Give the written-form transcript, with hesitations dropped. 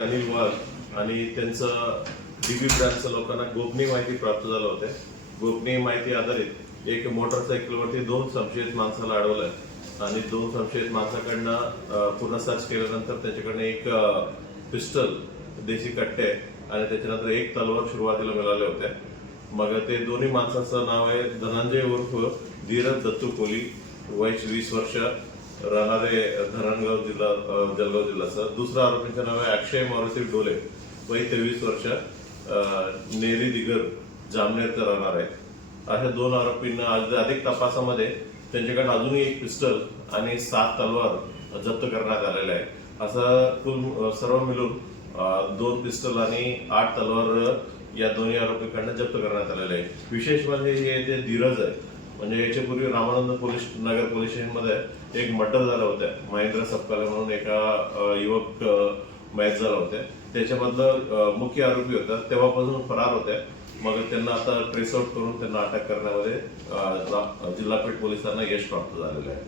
अनिल वाघ आणि त्यांचं डीबी ब्रँचच्या लोकांना गोपनीय माहिती प्राप्त झालं होते. गोपनीय माहिती आधारित एक मोटरसायकलवरती 2 संशयित माणसाला अडवलं आणि 2 संशयित माणसाकडनं पूर्ण सर्च केल्यानंतर त्याच्याकडनं एक पिस्टल, देशी कट्टे आणि त्याच्यानंतर एक तलवार सुरुवातीला मिळाले होते. मग ते दोन्ही माणसाचं नाव आहे धनंजय उर्फ धीरज दत्तू कोली, वय 20 वर्ष, राहणारे धरणगाव जिल्हा जळगाव जिल्ह्याचं. दुसरा आरोपीचं नाव आहे अक्षय मारुती डोले, वय 23 वर्ष, नेरी दिगर जामनेरचा राहणार आहे. अशा 2 आरोपींना आज अधिक तपासामध्ये त्यांच्याकडे अजूनही एक पिस्टल आणि 7 तलवार जप्त करण्यात आलेले आहे. असं कुल सर्व मिळून 2 पिस्टल आणि 8 तलवार या दोन्ही आरोपींकडनं जप्त करण्यात आलेले आहे. विशेष म्हणजे हे जे धीरज आहे, म्हणजे याच्यापूर्वी रामानंद नगर पोलीस स्टेशनमध्ये एक मर्डर झालं होतं. महेंद्र सपकाले म्हणून एका युवक मयत झाला होते. त्याच्यामधलं मुख्य आरोपी होता, तेव्हापासून फरार होते. मग त्यांना आता ट्रेस आउट करून त्यांना अटक करण्यामध्ये जिल्हा पेठ पोलिसांना यश प्राप्त झालेलं आहे.